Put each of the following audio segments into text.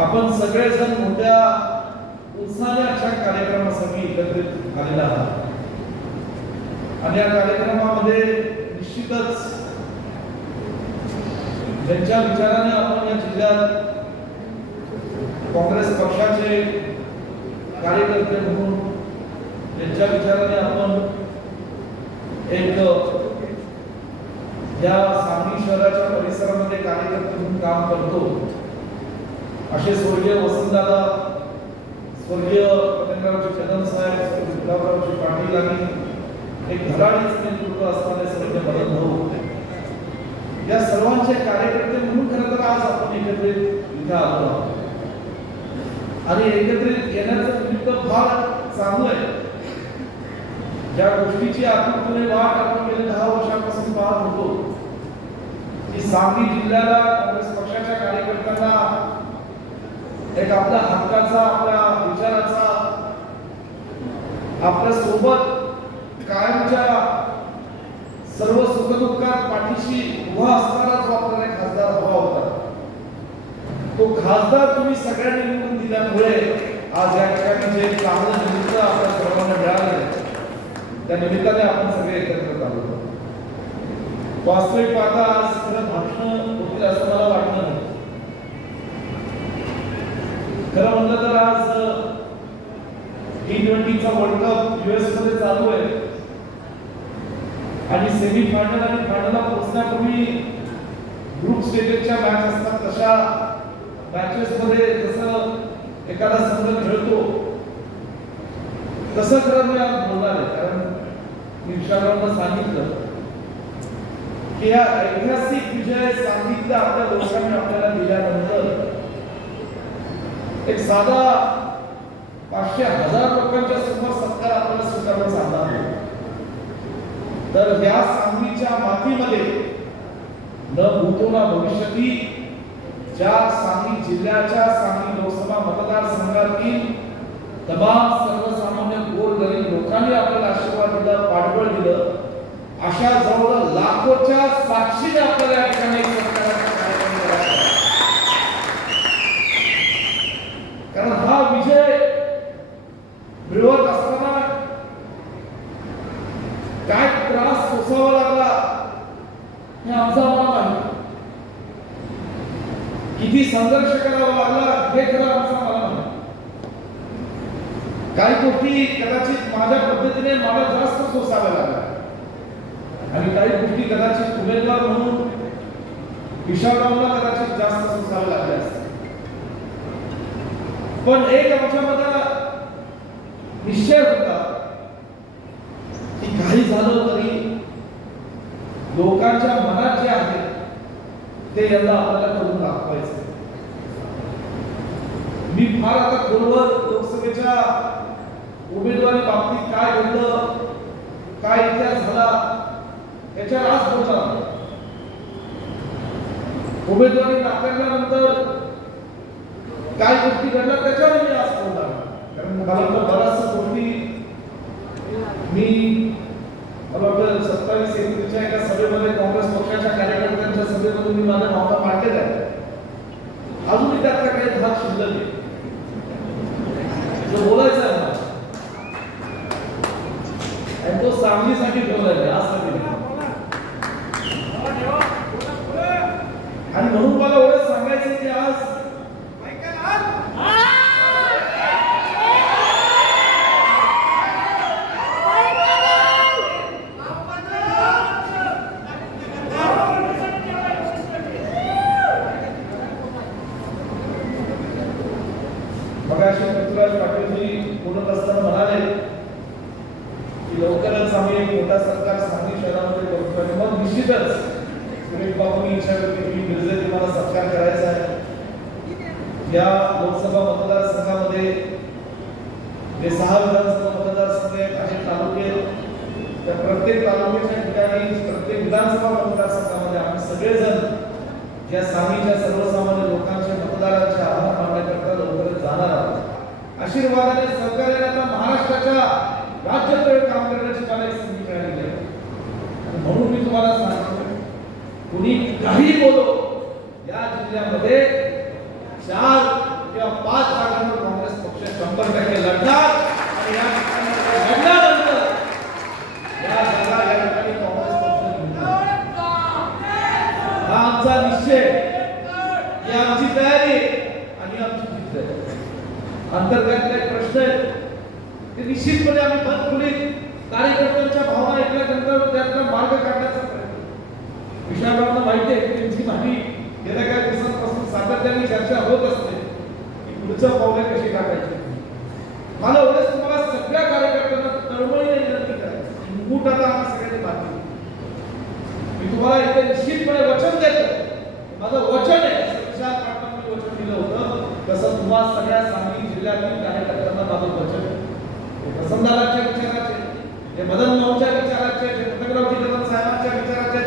आपण सगळेजण मोठ्या उत्साहाने अशा कार्यक्रमासाठी एकत्रित आलेला आहात. आणि या कार्यक्रमामध्ये निश्चितच ज्यांच्या विचाराने आपण या जिल्ह्यात काँग्रेस पक्षाचे कार्यकर्ते म्हणून ज्यांच्या विचाराने आपण एक या सांगली शहराच्या परिसरामध्ये कार्यकर्ते म्हणून काम करतो असे स्वर्गीय वसंतदादा स्वर्गीय पटेलरावचे कदम साहेब स्वर्गीय गुलाबरावचे पाटील आणि एक धडाडीच नेतृत्व असणारे स्वर्गीय मदन भाऊ या सर्वांचे कार्यकर्ते म्हणून खरं तर आज आपण एकत्रित इथं आलो आहोत. आणि एकत्रित येण्याचं निमित्त फार चांगलं आहे. ज्या गोष्टीची आतुरतेने वाट आपण गेल्या दहा वर्षापासून पाहत होतो की सांगली जिल्ह्याला काँग्रेस पक्षाच्या कार्यकर्त्यांना एक आपल्या हक्काचा आपल्या विचाराचा आपल्यासोबत कायमच्या सर्व सुखदुःखात पाठीशी उभा असताना जो आपल्याला एक खासदार हवा होता. तो खासदार तुम्ही सगळ्यांनी निवडून दिल्यामुळे आज या ठिकाणी जे चांगलं निमित्त आपल्या सर्वांना मिळालं त्या निमित्ताने आपण सगळे एकत्र आलो. वास्तविक पाहता आज खरं भाषण होतील असं मला वाटलं नाही खरं म्हणलं तर आज टी ट्वेंटीचा वर्ल्ड कप युएसमध्ये चालू आहे. आणि सेमी फायनल आणि फायनलला पोहोचण्यापूर्वी ग्रुप स्टेजेसच्या मॅच असतात. तशा मॅचेस मध्ये जसं एखादा संघ खेळतो तसं खरं मी आज बोलणार आहे. कारण मी सांगितलं की या ऐतिहासिक विजय सांगितलं आपल्या लोकांनी आपल्याला दिल्यानंतर एक साधा पाचशे हजार लोकांच्या समोर सत्कार आपल्याला स्वीकारणं सांगणार आहे तर या सांगलीच्या मातीमध्ये न भूतो ना भविष्यती ज्या सांगली जिल्ह्याच्या सांगली लोकसभा मतदारसंघातील तमाम सर्वसामान्य गोरगरीब लोकांनी आपल्याला आशीर्वाद दिला पाठबळ दिलं अशा जवळ लाखोच्या साक्षीने आपल्याला या ठिकाणी एक सत्काराचा कार्यक्रम करायचा आहे. कारण हा विजय मिळवत असताना काय त्रास लागला हे आमचा आम्हाला आहे. किती संघर्ष करावा लागला हे खरं आमचा मला आहे. काही गोष्टी कदाचित माझ्या पद्धतीने मला जास्त सोसाव्या लागल्या. आणि काही गोष्टी कदाचित उमेदवार म्हणून विशालरावला कदाचित जास्त सोसाव्या लागल्या असतील. पण एक आमच्यामध्ये निश्चय होता की काही झालं तरी लोकांच्या मनात जे आहे ते यांना आपल्याला करून दाखवायचं. मी फार आता खोलवर लोकसभेच्या उमेदवारी बाबतीत काय घडलं काय इतिहास झाला याच्यावर आज बोलणार उमेदवारी नाकारल्यानंतर काय गोष्टी घडल्या त्याच्यावर मी आज बोलणार कारण मला वाटतं बऱ्याचशा गोष्टी मी मला वाटतं सत्तावीस एप्रिलच्या एका सभेमध्ये एक मोठा सरकार सांगली शहरामध्ये करतो आणि मग निश्चितच सुरेश बाबूंनी इच्छा व्यक्त केली मिरजे तुम्हाला सत्कार करायचा आहे या लोकसभा मतदारसंघामध्ये जे सहा विधानसभा मतदारसंघ आहेत असे तालुके त्या प्रत्येक तालुक्याच्या ठिकाणी प्रत्येक विधानसभा मतदारसंघामध्ये आम्ही सगळेजण या सांगलीच्या सर्वसामान्य लोकांच्या मतदारांच्या आभार मानण्याकरता लवकरच जाणार आहोत. आशीर्वादाने सहकार्याने आता महाराष्ट्राच्या राज्यात काम करण्याची मला एक संधी मिळालेली आहे आणि म्हणून मी तुम्हाला सांगतो. कुणी काही बोलो या जिल्ह्यामध्ये चार किंवा पाच जागांवर काँग्रेस पक्ष शंभर टक्के लढणार आणि या लढल्यानंतर या जागा या ठिकाणी काँग्रेस पक्ष हा आमचा निश्चय ही आमची तयारी आणि आमची जिद्द. अंतर्गत काही प्रश्न आहेत ते निश्चितपणे आम्ही बंद खोलीत कार्यकर्त्यांच्या भावना ऐकल्यानंतर त्यातला मार्ग काढण्याचा प्रयत्न. करू. माहिती आहे की त्यांची माझी गेल्या काही दिवसांपासून सातत्याने चर्चा होत असते. की पुढचं पावलं कशी टाकायची मला एवढंच तुम्हाला सगळ्या कार्यकर्त्यांना तळमळीने विनंती करायची. मुकुट आता आम्ही सगळ्यांनी बांधली मी तुम्हाला इथे निश्चितपणे वचन देतो. माझं वचन आहे. विशाल पाटलांनी वचन दिलं होतं. तसं तुम्हाला सगळ्या सांगली जिल्ह्यातील कार्यकर्त्यांना माझं वचन आहे. हे विचाराचे हे मदन मोहनच्या विचाराचे जे पतंगरावजी कदम साहेबांच्या विचाराचे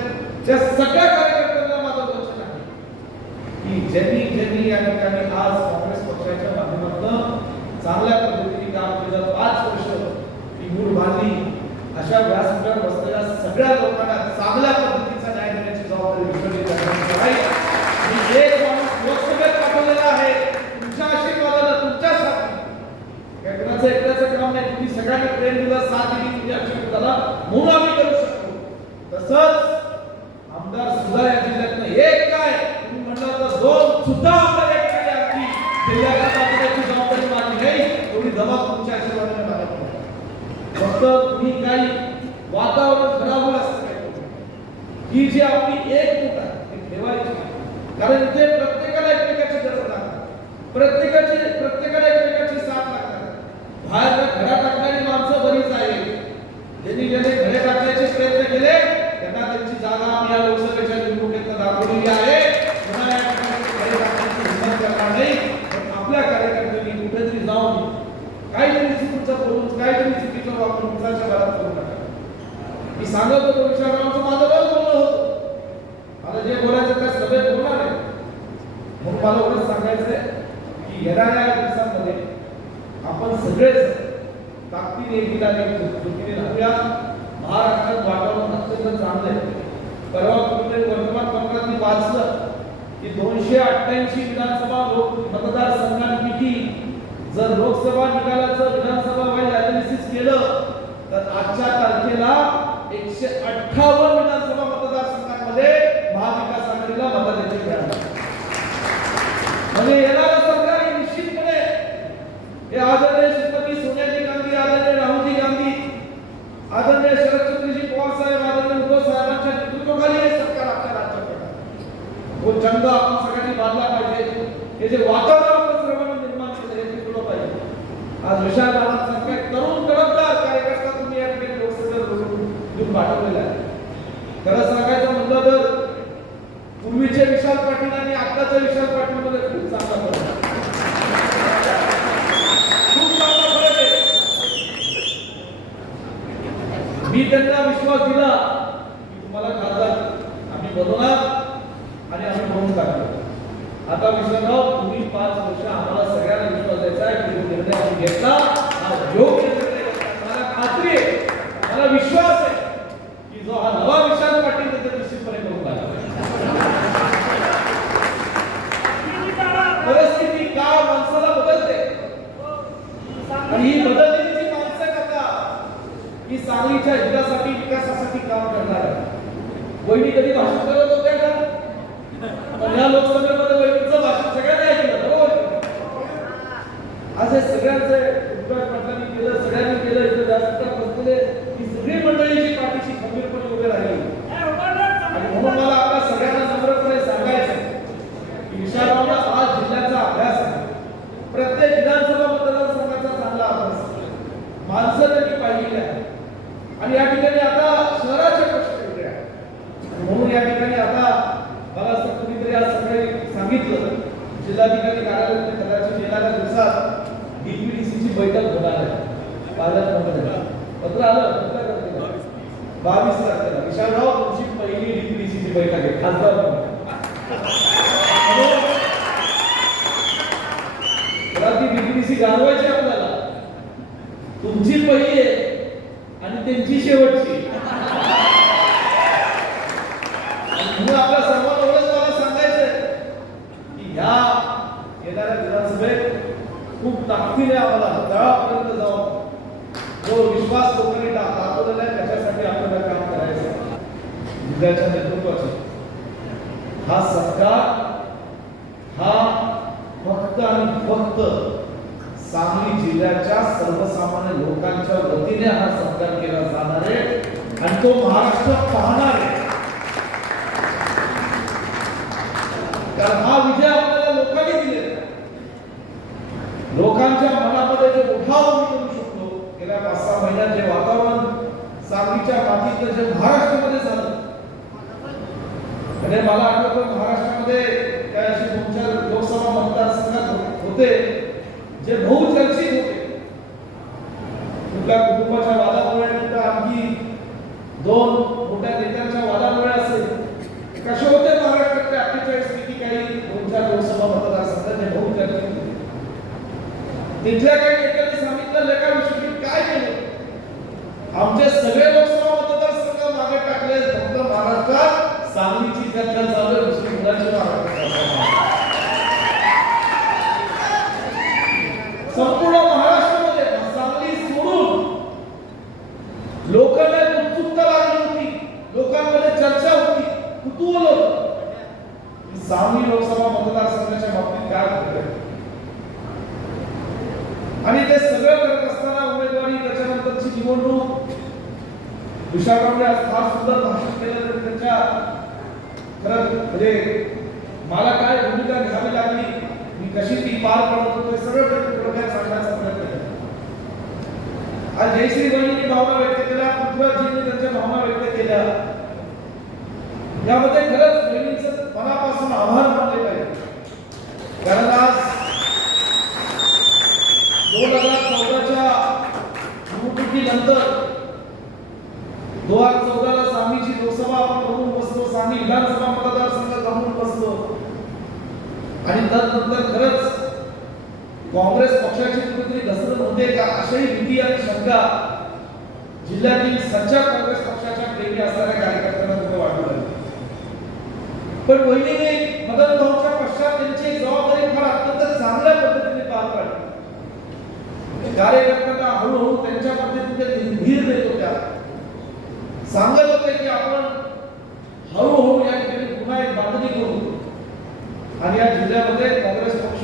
त्या सगळ्या कार्यकर्त्यांना माझं वचन आहे. की ज्यांनी ज्यांनी या ठिकाणी आज काँग्रेस पक्षाच्या माध्यमातून चांगल्या पद्धतीने काम केलं पाच वर्ष ही मूळ बांधली अशा व्यासपीठावर बसलेल्या सगळ्या लोकांना चांगल्या पद्धतीचा न्याय देण्याची जबाबदारी विश्वजित आहे आणि एक माणूस लोकसभेत पाठवलेला आहे तुमच्या आशीर्वादानं तुमच्यासाठी काय कुणाचं एकट्याचं काम नाही प्रेम दिलं साथ दिली तुम्ही आशीर्वादाला म्हणून आम्ही करू शकतो. तसंच आमदार सुद्धा या जिल्ह्यातनं एक काय? तुम्ही म्हणलं तर दोन सुद्धा आमदार एक काय आमची जिल्ह्याच्या पातळीची जबाबदारी माझी नाही. तुम्ही दबाव तुमच्या आशीर्वादाने मला मिळाला. फक्त तुम्ही काही वातावरण खराब असं काही ही जी आपली एक मूठ आहे ठेवायची कारण इथे प्रत्येकाला एकमेकाची गरज लागते. प्रत्येकाची प्रत्येकाला एकमेकाची साथ लागतात बाहेर घडा टाकणारी माणसं बरीच आहेत ज्यांनी ज्यांनी घडे टाकण्याचे प्रयत्न केले त्यांना त्यांची जागा आम्ही या लोकसभेच्या निवडणुकीत दाखवलेली आहे पुन्हा या ठिकाणी ते घडे टाकण्याची हिंमत करणार नाही पण आपल्या कार्यकर्त्यांनी कुठेतरी जाऊन काहीतरी चुकीचं बोलून काहीतरी चुकीचं वापरून उसाच्या घरात करू नका मी सांगत होतो विचारांचं माझं रोज बोलणं होतं मला जे बोलायचं त्या सभेत बोलणार आहे म्हणून मला एवढंच सांगायचं आहे की येणाऱ्या दिवसांमध्ये आपण सगळेच ताकदीने एकीला कृतीने आपल्या महाराष्ट्रात वातावरण अत्यंत चांगलं आहे परवा कुठेतरी वर्तमानपत्रात मी वाचलं की दोनशे अठ्ठ्याऐंशी विधानसभा लोक मतदारसंघांपैकी जर लोकसभा निकालाचं विधानसभा वाईज अनालिसिस केलं तर आजच्या तारखेला एकशे अठ्ठावन्न विधानसभा मतदारसंघांमध्ये महाविकास आघाडीला मताधिकार मिळाला. म्हणजे येणारं सरकार निश्चितपणे हे आदरणीय श्रीमती सोनियाजी गांधी आदरणीय राहुलजी गांधी आदरणीय शरदचंद्रजी पवार साहेब आदरणीय उद्धव साहेबांच्या नेतृत्वाखाली हे सरकार आपल्या राज्यात येणार तो चंद आपण सगळ्यांनी बांधला पाहिजे हे जे वातावरण आपण सर्वांनी निर्माण केलं हे टिकवलं पाहिजे आज विशाल रावांसारखा एक तरुण तडफदार कार्यकर्ता तुम्ही या ठिकाणी लोकसभेत घेऊन पाठवलेला आहे खरं सांगायचं म्हणलं तर पूर्वीचे विशाल पाटील आणि आताच्या विशाल पाटील मध्ये खूप चांगला फरक आहे. खूप चांगला फरक आहे मी त्यांना विश्वास दिला. की तुम्हाला खासदार आम्ही बनवणार आणि आम्ही म्हणून टाकणार. आता विश्वासराव तुम्ही पाच वर्ष आम्हाला सगळ्यांना विश्वास द्यायचा आहे. की निर्णय आम्ही घेतला. हा योग्य निर्णय मला खात्री आहे. मला विश्वास आहे की जो हा नवा विशाल पाटील त्याचा निश्चितपणे करून टाकणार परिस्थिती काळ माणसाला बदलते आणि ही बदललेली माणसं कथा ही हितासाठी विकासासाठी काम करणार आहे. वहिनी कधी भाषण करत होत्या का? पण या लोकसभेमध्ये वहिनीचं भाषण सगळ्यांना ऐकलं बरोबर? आज सगळ्यांचे उत्तर पाटलांनी केलं सगळ्यांनी केलं इथं व्यासपीठात बसलेले ही सगळी मंडळी जी पाठीशी खंबीरपणे उभे राहिली आणि म्हणून मला आपल्या सगळ्यांना नम्रपणे सांगायचं आहे की विशालरावला आज जिल्ह्याचा अभ्यास आहे प्रत्येक विधानसभा मतदारसंघाचा चांगला अभ्यास आहे माणसं त्यांनी पाहिलेली आहे आणि या ठिकाणी आता शहराचे प्रश्न वेगळे आहेत आणि म्हणून या ठिकाणी आता मला असं कुणीतरी आज सकाळी सांगितलं जिल्हाधिकारी कार्यालय कदाचित येणाऱ्या दिवसात डीपीडीसीची बैठक होणार आहे. पालकमंत्र्यांची पत्र आलं बावीस तारखेला. विशालराव तुमची पहिली डीपीडीसीची बैठक आहे. खासदार म्हणून. ती डीपीडीसी गाजवायची आपल्याला. तुमची पहिली आहे आणि त्यांची शेवटची आपला सर्वात आपल्या सर्वांना एवढंच मला सांगायचं आहे की ह्या येणाऱ्या विधानसभा सभेत दिले आम्हाला तळापर्यंत जाऊन जो विश्वास लोकांनी दाखवलेला आहे त्याच्यासाठी आपल्याला काम करायचं आहे. जिल्ह्याच्या नेतृत्वाचे हा सरकार हा फक्त आणि फक्त सांगली जिल्ह्याच्या सर्वसामान्य लोकांच्या वतीने हा सत्कार केला जाणार आहे आणि तो महाराष्ट्र पाहणार आहे कारण हा विजय आपल्याला लोकांनी दिलेला आहे. लोकांच्या मनामध्ये जे उठाव आम्ही करू शकतो गेल्या पाच सहा जे वातावरण सांगलीच्या मातीतलं जे महाराष्ट्रामध्ये झालं. आणि मला आठवतं महाराष्ट्रामध्ये काय असे तुमच्या लोकसभा मतदारसंघात होते जे बहुचर्चित होते. कुठल्या कुटुंबाच्या वादामुळे कुठल्या आणखी दोन मोठ्या नेत्यांच्या वादामुळे असेल कसे होते महाराष्ट्रातले अठ्ठेचाळीस पैकी काही तुमच्या लोकसभा मतदारसंघात जे बहुचर्चित होते? तिथल्या काही नेत्या सांगितलं लेखा विषयी काय केलं आमचे सगळे लोकसभा मतदारसंघ मागे टाकले. फक्त महाराष्ट्रात सांगलीची चर्चा चालू आहे. दुसरी कुणाची संपूर्ण महाराष्ट्रामध्ये सांगली सोडून लोकांना उत्सुकता लागली होती. लोकांमध्ये चर्चा होती. कुतूहल होत. सांगली लोकसभा मतदारसंघाच्या बाबतीत काय होतं आणि ते सगळं करत असताना उमेदवारी त्याच्यानंतरची निवडणूक विशाखामध्ये आज फार सुंदर भाषण केलं तर त्यांच्या खरं म्हणजे मला काय भूमिका घ्यावी लागली मी कशी ती पार पडत होतो सगळं काही सांगण्याचा प्रयत्न केला. आज जयश्री बहिणींनी भावना व्यक्त केल्या पृथ्वीराजजींनी त्यांच्या भावना व्यक्त केल्या. यामध्ये खरंच बहिणींचं मनापासून आभार मानले पाहिजे. कारण आज दोन हजार चौदाच्या निवडणुकीनंतर दोन हजार चौदाला सांगलीची लोकसभा आपण गमवून बसलो सांगली विधानसभा मतदारसंघ गमवून बसलो आणि तदनंतर खरंच काँग्रेस पक्षाची कुठेतरी घसरण होते का अशाही भीती आणि शंका जिल्ह्यातील सच्च्या काँग्रेस पक्षाच्या प्रेमी असणाऱ्या कार्यकर्त्यांना कुठे वाटू लागली. पण वहिनीने मदन भाऊच्या पश्चात त्यांची जबाबदारी फार अत्यंत चांगल्या पद्धतीने पार पाडली. म्हणजे कार्यकर्त्यांना हळूहळू त्यांच्या पद्धतीने धीर देत होत्या. सांगत होते की आपण हळूहळू या ठिकाणी पुन्हा एक बांधणी करू. आणि या जिल्ह्यामध्ये काँग्रेस पक्ष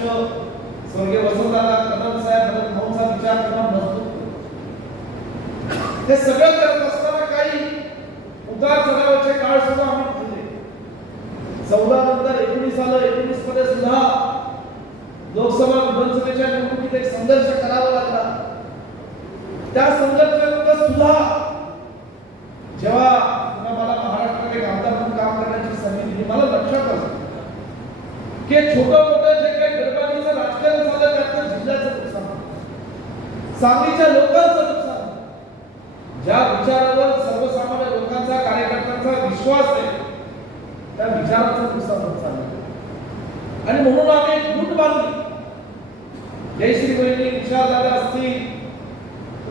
स्वर्गीय वसंतदादा कदम साहेब मदन भाऊंचा विचार करणं मजबूत हे सगळं करत असताना काही उतार चढावाचे काळ सुद्धा आपण पाहिले चौदा नंतर एकोणीस आलं एकोणीसमध्ये सुद्धा लोकसभा विधानसभेच्या निवडणुकीत एक संघर्ष करावा लागला. त्या संघर्ष सुद्धा जेव्हा पुन्हा मला महाराष्ट्रात एक आमदार म्हणून काम करण्याची संधी दिली मला लक्षात आलं की छोटं मोठं जे काही गडबडीचं राजकारण झालं त्यातलं जिल्ह्याचं नुकसान. सांगलीच्या लोकांचं नुकसान. ज्या विचारावर सर्वसामान्य लोकांचा कार्यकर्त्यांचा विश्वास आहे त्या विचाराचं नुकसान होत चाललं आणि म्हणून आम्ही एक गुट बांधली. जयश्री बहिणी विशाल दादा असतील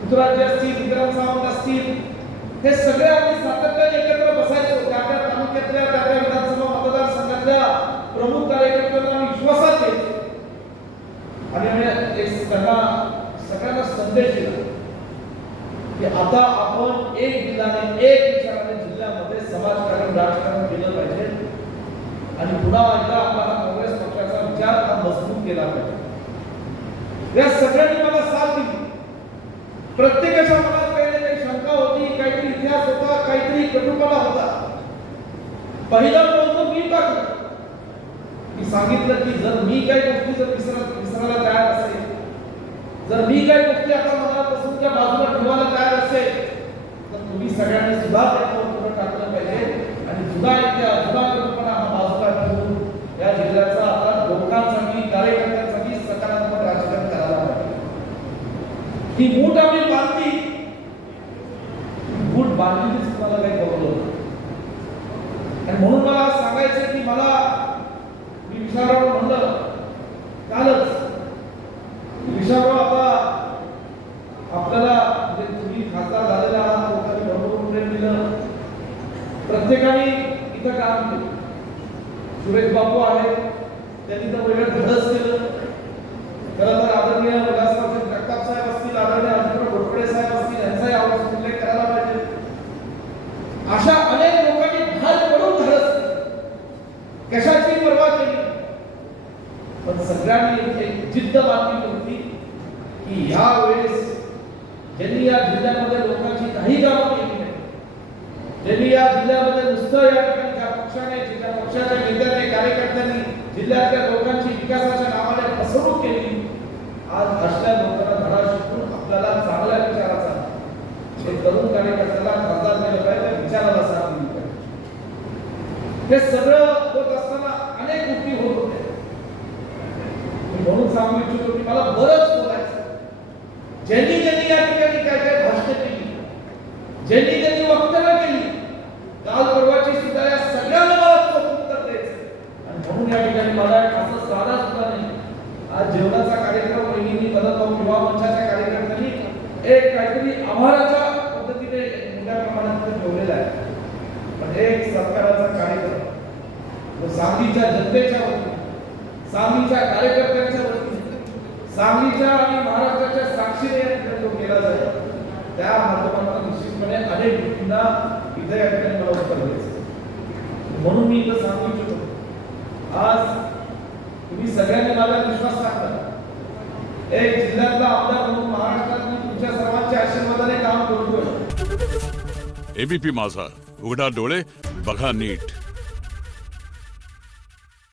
ऋतुराज असतील विक्रम सावंत असतील हे सगळे आम्ही सातत्याने एकत्र बसायचो. त्या त्या तालुक्यातल्या त्या त्या विधानसभा मतदारसंघातल्या प्रमुख कार्यकर्त्यांना आम्ही विश्वासात घ्यायचो आणि आम्ही एक त्यांना सगळ्यांना संदेश दिला की आता आपण एक जिल्ह्याने एक विचाराने जिल्ह्यामध्ये समाजकारण राजकारण केलं पाहिजे. आणि पुन्हा एकदा आपला काँग्रेस पक्षाचा विचार हा मजबूत केला पाहिजे. या सगळ्यांनी मला साथ दिली. प्रत्येकाच्या मनात काही ना काही शंका होती काहीतरी इतिहास होता काहीतरी कटुपणा होता. पहिला प्रयत्न मी टाकलं मी सांगितलं की जर मी काही गोष्टी जर विसरत विसरायला तयार असेल जर मी काही गोष्टी आता मनापासून त्या बाजूला ठेवायला तयार असेल तर तुम्ही सगळ्यांनी सुद्धा त्याच्यावर पुढे टाकलं पाहिजे आणि जुना एक जुना कल्पना हा बाजूला ठेवून या जिल्ह्याचा आता लोकांसाठी कार्यकर्त्यांसाठी सकारात्मक राजकारण करायला पाहिजे. ही मूठ आपली बांधली. मूठ बांधली जिद्द बातमी होती की ह्या ज्यांनी या जिल्ह्यामध्ये लोकांची काही कामं केली नाही ज्यांनी या जिल्ह्यामध्ये नुसतं या ठिकाणी ज्या पक्षाने, ज्या पक्षाच्या नेत्यांनी, कार्यकर्त्यांनी जिल्ह्यातल्या लोकांची विकासाच्या नावाने फसवणूक केली, आज अशा लोकांना धडा शिकून आपल्याला चांगल्या विचाराचा एक तरुण कार्यकर्त्याला खासदार केलं पाहिजे, विचाराला साथ दिली पाहिजे. हे सगळं होत असताना अनेक गोष्टी होत होत्या. म्हणून सांगू इच्छितो की मला बरंच बोलायचं. ज्यांनी ज्यांनी या ठिकाणी काय काय भाष्य केली ज्यांनी ज्यांनी वक्तव्य केली काल परवाची सुद्धा या सगळ्यांना मला उत्तर द्यायचं. आणि म्हणून या ठिकाणी मला एक असं साधा सुद्धा नाही. आज जेवणाचा कार्यक्रम वहिनी मदत युवा मंचाच्या कार्यक्रमांनी एक काहीतरी आभाराच्या पद्धतीने मोठ्या प्रमाणात तिथे ठेवलेला आहे. पण एक सरकाराचा कार्यक्रम. सांगलीच्या जनतेच्या वतीने सांगलीच्या कार्यकर्त्यांच्या वतीने सांगलीच्या आणि महाराष्ट्राच्या साक्षीने या ठिकाणी जो केला जाईल. त्या माध्यमातून निश्चितपणे अनेक गोष्टींना इथे या ठिकाणी मला उत्तर द्यायचं म्हणून मी इथं सांगू इच्छितो. आज तुम्ही सगळ्यांनी माझा विश्वास टाकला. एक जिल्ह्यातला आमदार म्हणून महाराष्ट्रात मी तुमच्या सर्वांच्या आशीर्वादाने काम करतोय. एबीपी माझा. उघडा डोळे बघा नीट.